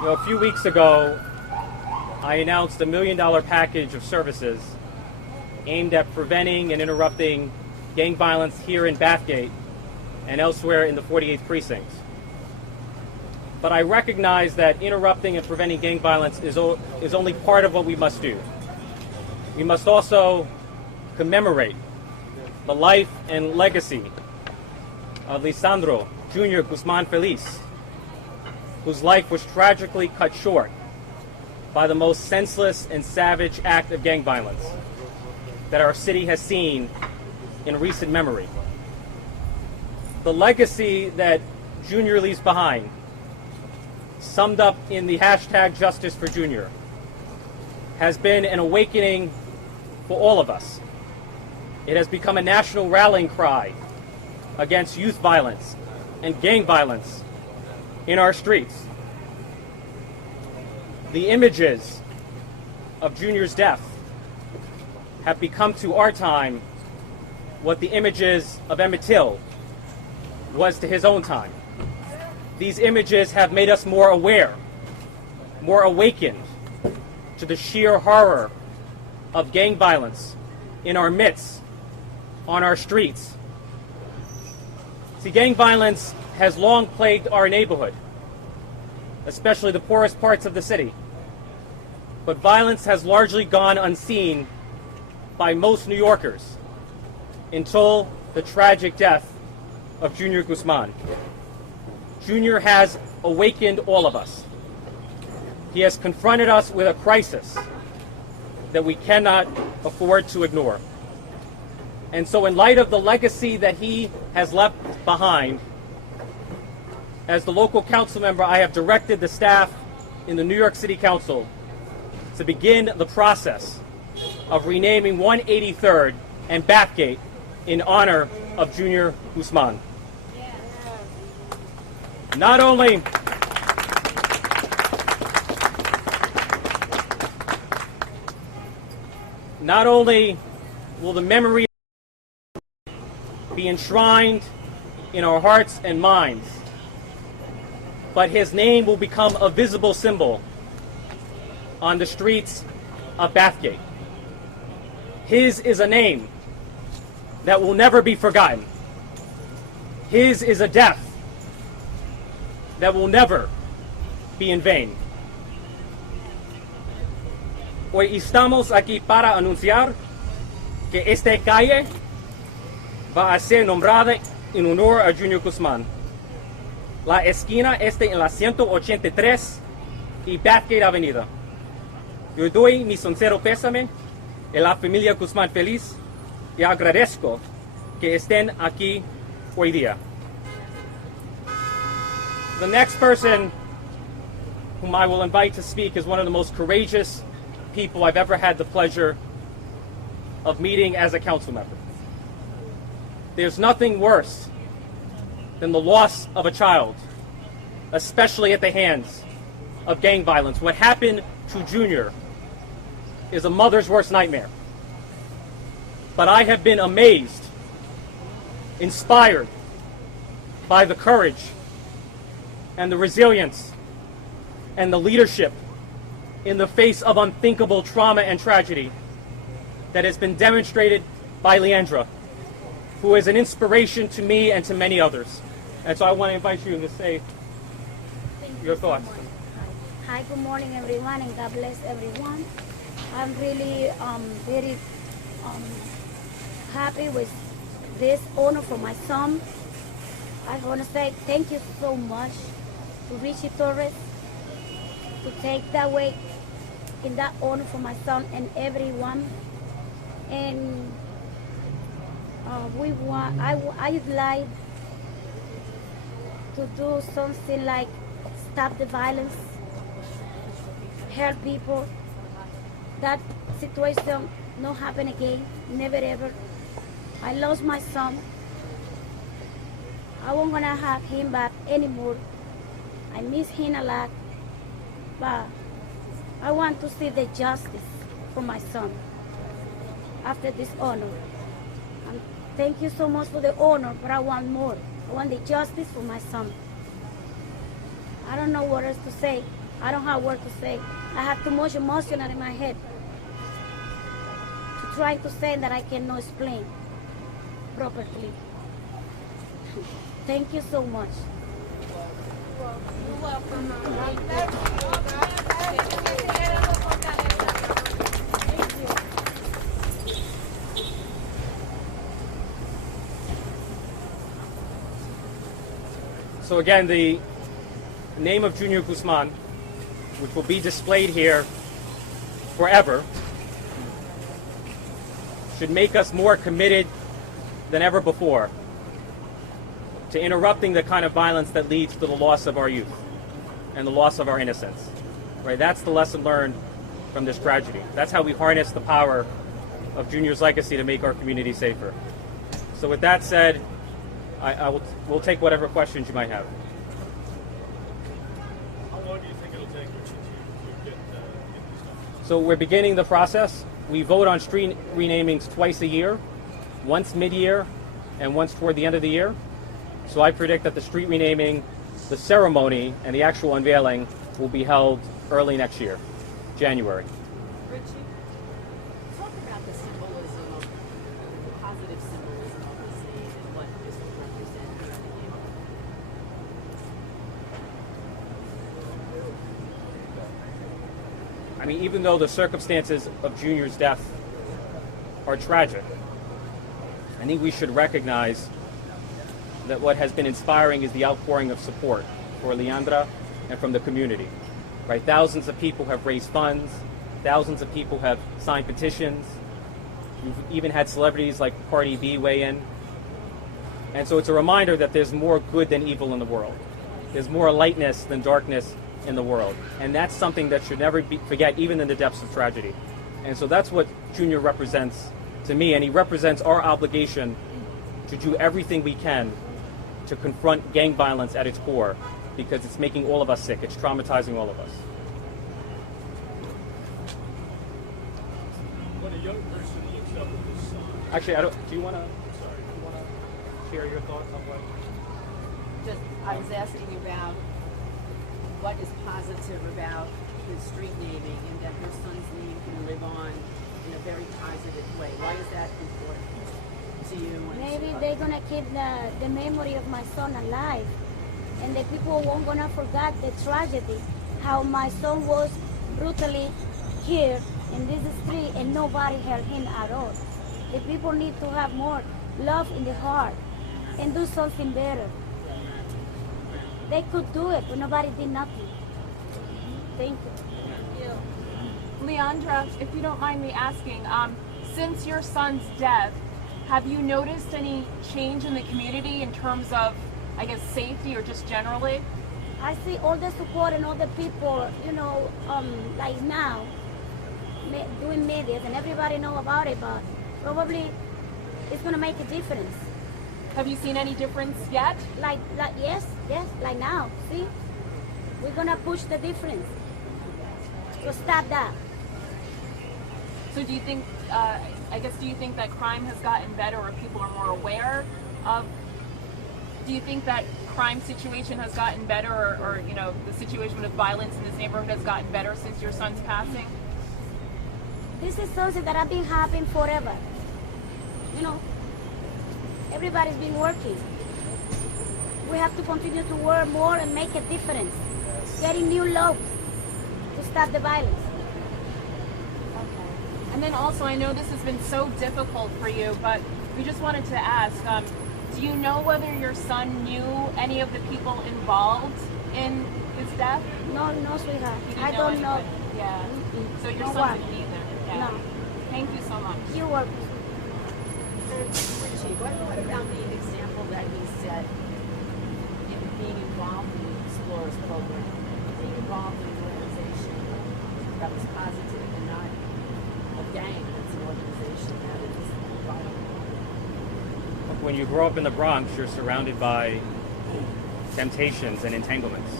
A few weeks ago, I announced $1 million package of services aimed at preventing and interrupting gang violence here in Bathgate and elsewhere in the 48th precinct. But I recognize that interrupting and preventing gang violence is only part of what we must do. We must also commemorate the life and legacy of Lesandro Guzman-Feliz, whose life was tragically cut short by the most senseless and savage act of gang violence that our city has seen in recent memory. The legacy that Junior leaves behind, summed up in the hashtag Justice for Junior, has been an awakening for all of us. It has become a national rallying cry against youth violence and gang violence in our streets. The images of Junior's death have become to our time what the images of Emmett Till was to his own time. These images have made us more aware, more awakened to the sheer horror of gang violence in our midst, on our streets. See, gang violence has long plagued our neighborhood, especially the poorest parts of the city. But violence has largely gone unseen by most New Yorkers until the tragic death of Junior Guzman. Junior has awakened all of us. He has confronted us with a crisis that we cannot afford to ignore. And so in light of the legacy that he has left behind, as the local council member, I have directed the staff in the New York City Council to begin the process of renaming 183rd and Bathgate in honor of Junior Guzman. Not only will the memory be enshrined in our hearts and minds, but his name will become a visible symbol on the streets of Bathgate. His is a name that will never be forgotten. His is a death that will never be in vain. Hoy estamos aquí para anunciar que esta calle va a ser nombrada en honor a Junior Guzman. La esquina está en la 183 y Bathgate Avenida. Yo doy mi sincero pésame a la familia Guzman-Feliz y agradezco que estén aquí hoy día. The next person whom I will invite to speak is one of the most courageous people I've ever had the pleasure of meeting as a council member. There's nothing worse than the loss of a child, especially at the hands of gang violence. What happened to Junior is a mother's worst nightmare. But I have been amazed, inspired by the courage and the resilience and the leadership in the face of unthinkable trauma and tragedy that has been demonstrated by Leandra, who is an inspiration to me and to many others. And so I want to invite you to say your thoughts. Hi, good morning everyone, and God bless everyone. I'm really very happy with this honor for my son. I want to say thank you so much to Ritchie Torres to take that way in that honor for my son and everyone. And I'd like to do something like stop the violence, help people. That situation not happen again, never ever. I lost my son. I won't gonna have him back anymore. I miss him a lot, but I want to see the justice for my son after this honor. And thank you so much for the honor, but I want more. I want the justice for my son. I don't know what else to say. I don't have word to say. I have too much emotion in my head to try to say that I cannot explain properly. Thank you so much. You're welcome. So again, the name of Junior Guzman, which will be displayed here forever, should make us more committed than ever before to interrupting the kind of violence that leads to the loss of our youth and the loss of our innocence. Right? That's the lesson learned from this tragedy. That's how we harness the power of Junior's legacy to make our community safer. So with that said, we'll take whatever questions you might have. How long do you think it'll take Ritchie to get these done? So we're beginning the process. We vote on street renamings twice a year, once mid-year and once toward the end of the year. So I predict that the street renaming, the ceremony, and the actual unveiling will be held early next year, January. Ritchie, talk about the symbolism of the positive symbolism of this name and what this will represent here in the neighborhood. I mean, even though the circumstances of Junior's death are tragic, I think we should recognize that what has been inspiring is the outpouring of support for Leandra and from the community. Right? Thousands of people have raised funds, thousands of people have signed petitions. We've even had celebrities like Cardi B weigh in. And so it's a reminder that there's more good than evil in the world. There's more lightness than darkness in the world. And that's something that should never be forget, even in the depths of tragedy. And so that's what Junior represents to me, and he represents our obligation to do everything we can to confront gang violence at its core, because it's making all of us sick. It's traumatizing all of us. When a young person looks up at this sign, Actually, do you want to share your thoughts on what? Just, I was asking about what is positive about his street naming and that her son's name can live on in a very positive way. Why is that important to you? Maybe they're gonna keep the memory of my son alive, and the people won't gonna forget the tragedy, how my son was brutally killed in this street and nobody helped him at all. The people need to have more love in the heart and do something better. They could do it, but nobody did nothing. Thank you. Leandra, if you don't mind me asking, since your son's death, have you noticed any change in the community in terms of, I guess, safety or just generally? I see all the support and all the people, like now, doing media, and everybody know about it, but probably it's gonna make a difference. Have you seen any difference yet? Like yes, like now, see? We're gonna push the difference. So stop that. So do you think, do you think that crime has gotten better or people are more aware of, do you think that crime situation has gotten better or the situation with violence in this neighborhood has gotten better since your son's passing? This is something that I've been having forever. Everybody's been working. We have to continue to work more and make a difference. Getting new laws to stop the violence. And then also, I know this has been so difficult for you, but we just wanted to ask, do you know whether your son knew any of the people involved in his death? No, sweetheart. You didn't I don't know. anybody? Yeah. So your No son one. didn't either? Yeah. No. Thank you so much. You work. Ritchie, what about the example that he set in being involved in the Explorers program, being involved in an organization that was positive and not a gang that's an organization that is violent? When you grow up in the Bronx, you're surrounded by temptations and entanglements.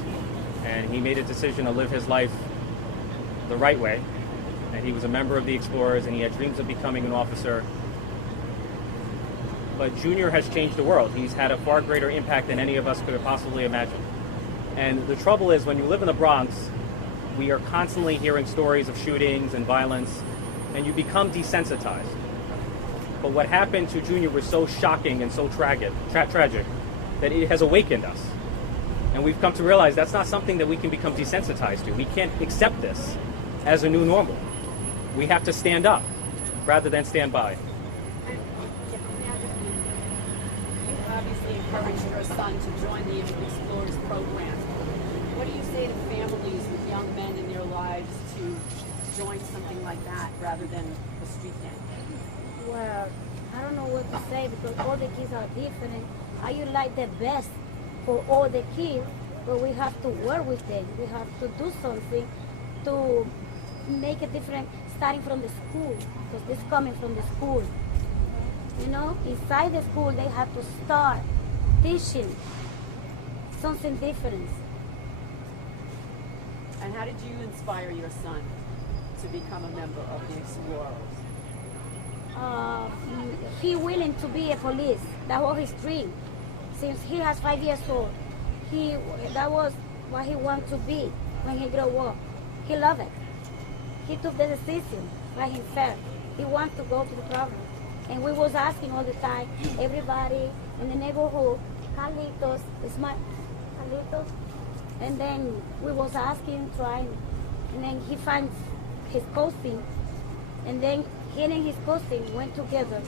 And he made a decision to live his life the right way. And he was a member of the Explorers, and he had dreams of becoming an officer. But Junior has changed the world. He's had a far greater impact than any of us could have possibly imagined. And the trouble is, when you live in the Bronx, we are constantly hearing stories of shootings and violence, and you become desensitized. But what happened to Junior was so shocking and so tragic that it has awakened us. And we've come to realize that's not something that we can become desensitized to. We can't accept this as a new normal. We have to stand up rather than stand by. You obviously encouraged your son to join the Explorers program. What do you say to families with young men in their lives to join something like that rather than a street gang? Well, I don't know what to say because all the kids are different. I would like the best for all the kids, but we have to work with them. We have to do something to make a difference, starting from the school, because this is coming from the school. You know, inside the school, they have to start teaching something different. And how did you inspire your son to become a member of the Explorers? He willing to be a police. That was his dream. Since he has 5 years old, that was what he wanted to be when he grew up. He loved it. He took the decision by himself. He wanted to go to the program. And we was asking all the time, everybody in the neighborhood, Carlitos, is my Carlitos? And then we was asking, trying, and then he finds his cousin, and then he and his cousin went together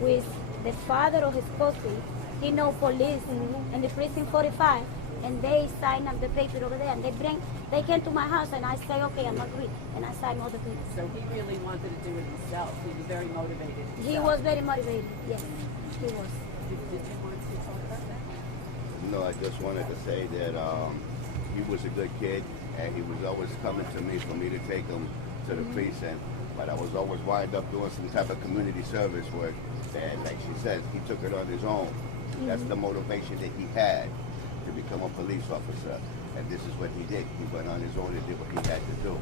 with the father of his cousin. He know police and the prison 45, and they sign up the paper over there, and they came to my house, and I say, okay, I'm agree, and I sign all the papers. So he really wanted to do it himself. He was very motivated. He was very motivated, yes, he was. Did you want to talk about that? No, I just wanted to say that he was a good kid, and he was always coming to me for me to take him to the precinct. But I was always wind up doing some type of community service work. And like she said, he took it on his own. That's the motivation that he had to become a police officer. And this is what he did. He went on his own and did what he had to do.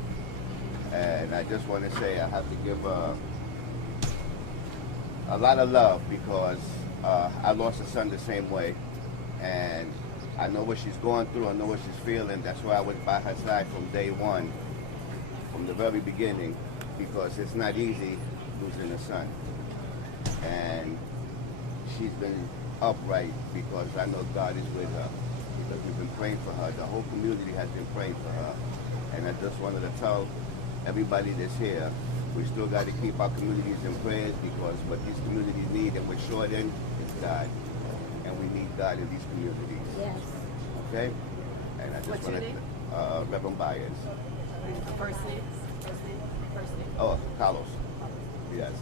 And I just want to say I have to give a lot of love because I lost a son the same way. And I know what she's going through. I know what she's feeling. That's why I was by her side from day one, from the very beginning, because it's not easy losing a son. And she's been upright because I know God is with her. Because we've been praying for her. The whole community has been praying for her. And I just wanted to tell everybody that's here, we still got to keep our communities in prayers because what these communities need and we're short in is God. And we need God in these communities. Yes. Okay? And I just What's your want name? to, Reverend Byers. First name? First name? First name? Oh, Carlos. Yes.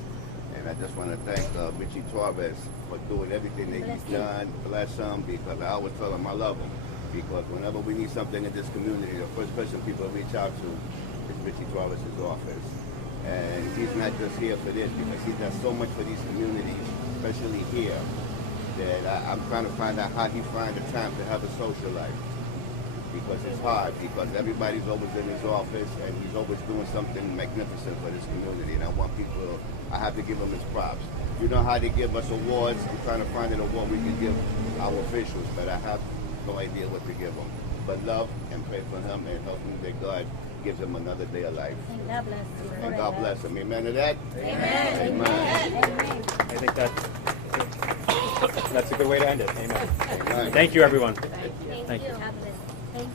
And I just want to thank Ritchie Torres for doing everything that he's done. Bless him, because I always tell him I love him. Because whenever we need something in this community, the first person people reach out to is Ritchie Torres' office. And he's not just here for this, because he does so much for these communities, especially here, that I'm trying to find out how he finds the time to have a social life. Because it's hard, because everybody's always in his office, and he's always doing something magnificent for this community. And I want people, I have to give him his props. You know how they give us awards? I'm trying to find an award we can give our officials, but I have no idea what to give them. But love and pray for him and hope that God gives him another day of life. And God bless you. And God bless him. Amen to that? Amen. Amen. Amen. I think that's a good way to end it. Amen. Amen. Thank you, everyone. Thank you. Thank you. God bless. Thank you.